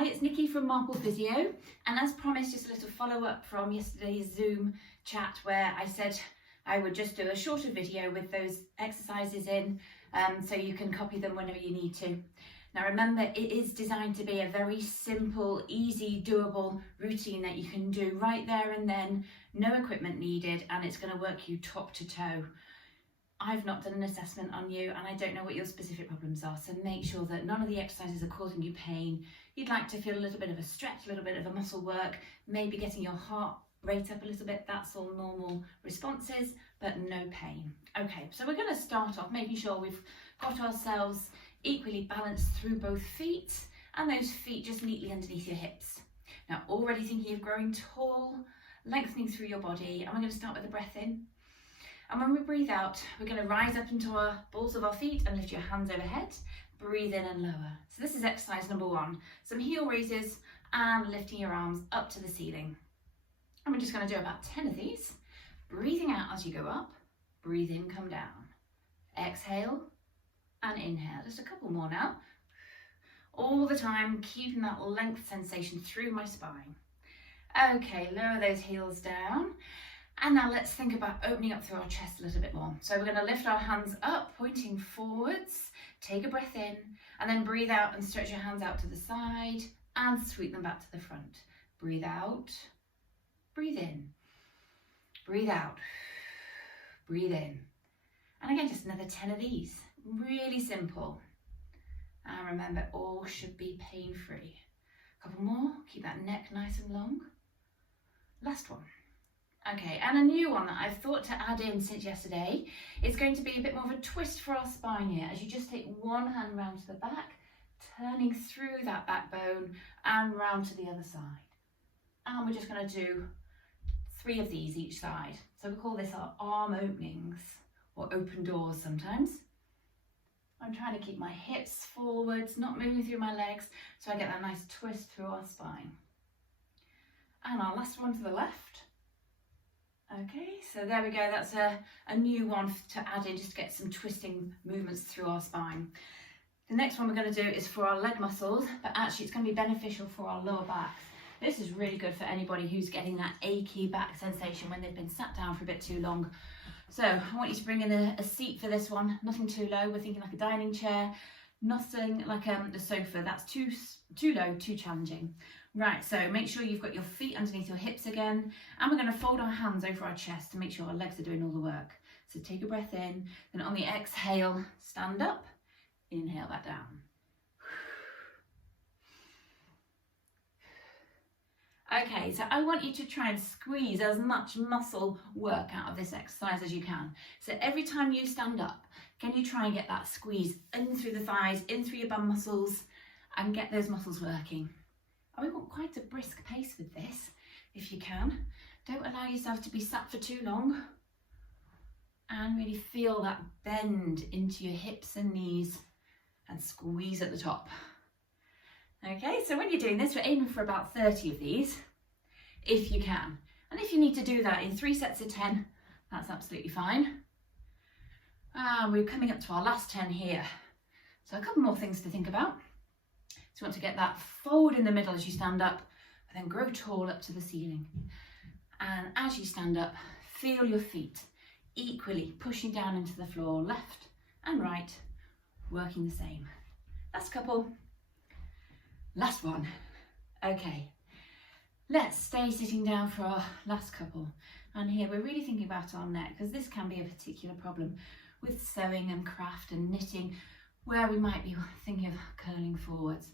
Hi, it's Nikki from Marple Physio, and as promised, just a little follow-up from yesterday's Zoom chat where I said I would just do a shorter video with those exercises in so you can copy them whenever you need to. Now remember, it is designed to be a very simple, easy, doable routine that you can do right there and then, no equipment needed, and it's going to work you top to toe. I've not done an assessment on you and I don't know what your specific problems are, so make sure that none of the exercises are causing you pain. You'd like to feel a little bit of a stretch, a little bit of a muscle work, maybe getting your heart rate up a little bit. That's all normal responses, but no pain. Okay, so we're going to start off making sure we've got ourselves equally balanced through both feet and those feet just neatly underneath your hips. Now already thinking of growing tall, lengthening through your body, and we're going to start with the breath in. And when we breathe out, we're going to rise up into our balls of our feet and lift your hands overhead. Breathe in and lower. So this is exercise number 1. Some heel raises and lifting your arms up to the ceiling. And we're just going to do about 10 of these. Breathing out as you go up. Breathe in, come down. Exhale and inhale. Just a couple more now. All the time, keeping that length sensation through my spine. Okay, lower those heels down. And now let's think about opening up through our chest a little bit more. So we're going to lift our hands up, pointing forwards, take a breath in, and then breathe out and stretch your hands out to the side and sweep them back to the front. Breathe out, breathe in, breathe out, breathe in. And again, just another 10 of these. Really simple. And remember, all should be pain-free. A couple more, keep that neck nice and long. Last one. Okay, and a new one that I've thought to add in since yesterday is going to be a bit more of a twist for our spine here, as you just take one hand round to the back, turning through that backbone and round to the other side. And we're just going to do 3 of these each side. So we call this our arm openings, or open doors sometimes. I'm trying to keep my hips forwards, not moving through my legs, so I get that nice twist through our spine. And our last one to the left. Okay, so there we go, that's a new one to add in just to get some twisting movements through our spine. The next one we're going to do is for our leg muscles, but actually it's going to be beneficial for our lower backs. This is really good for anybody who's getting that achy back sensation when they've been sat down for a bit too long. So I want you to bring in a seat for this one, nothing too low, we're thinking like a dining chair, nothing like the sofa, that's too low, too challenging. Right, so make sure you've got your feet underneath your hips again, and we're going to fold our hands over our chest to make sure our legs are doing all the work. So take a breath in, then on the exhale, stand up, inhale that down. Okay, so I want you to try and squeeze as much muscle work out of this exercise as you can. So every time you stand up, can you try and get that squeeze in through the thighs, in through your bum muscles, and get those muscles working. And we want quite a brisk pace with this, if you can. Don't allow yourself to be sat for too long. And really feel that bend into your hips and knees and squeeze at the top. Okay, so when you're doing this, we're aiming for about 30 of these, if you can. And if you need to do that in 3 sets of 10, that's absolutely fine. And we're coming up to our last 10 here. So a couple more things to think about. So you want to get that fold in the middle as you stand up, and then grow tall up to the ceiling. And as you stand up, feel your feet equally pushing down into the floor, left and right, working the same. Last couple. Last one. Okay, let's stay sitting down for our last couple. And here we're really thinking about our neck, because this can be a particular problem with sewing and craft and knitting, where we might be thinking of curling forwards.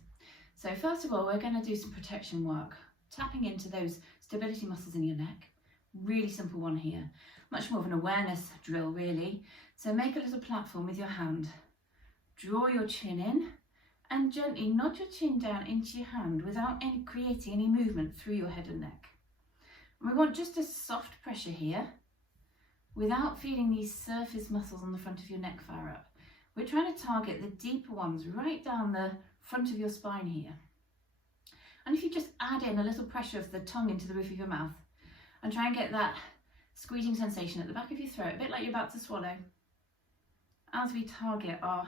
So first of all, we're going to do some protection work, tapping into those stability muscles in your neck. Really simple one here, much more of an awareness drill really. So make a little platform with your hand, draw your chin in, and gently nod your chin down into your hand without creating any movement through your head and neck. And we want just a soft pressure here, without feeling these surface muscles on the front of your neck fire up. We're trying to target the deeper ones right down the front of your spine here. And if you just add in a little pressure of the tongue into the roof of your mouth and try and get that squeezing sensation at the back of your throat, a bit like you're about to swallow, as we target our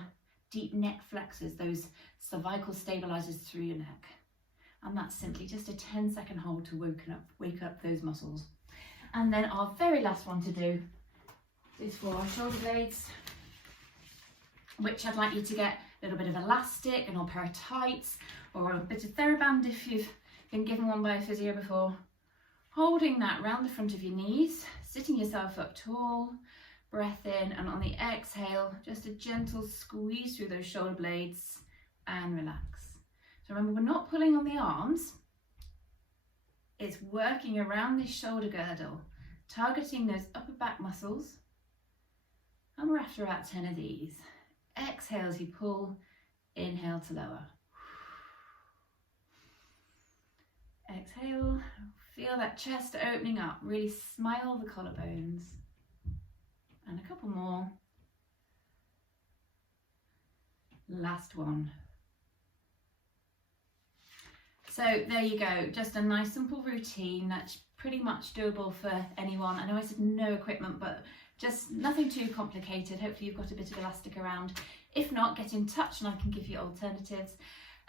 deep neck flexors, those cervical stabilizers through your neck. And that's simply just a 10-second hold to wake up those muscles. And then our very last one to do is for our shoulder blades, which I'd like you to get a little bit of elastic, an old pair of tights, or a bit of TheraBand if you've been given one by a physio before. Holding that round the front of your knees, sitting yourself up tall, breath in, and on the exhale, just a gentle squeeze through those shoulder blades and relax. So remember, we're not pulling on the arms, it's working around this shoulder girdle, targeting those upper back muscles. And we're after about 10 of these. Exhale as you pull, inhale to lower. Exhale, feel that chest opening up, really smile the collarbones. And a couple more. Last one. So there you go, just a nice simple routine that's pretty much doable for anyone. I know I said no equipment, but just nothing too complicated. Hopefully you've got a bit of elastic around. If not, get in touch and I can give you alternatives.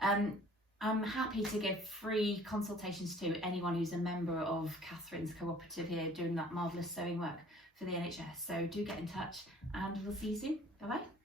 I'm happy to give free consultations to anyone who's a member of Catherine's cooperative here doing that marvellous sewing work for the NHS. So do get in touch and we'll see you soon. Bye bye.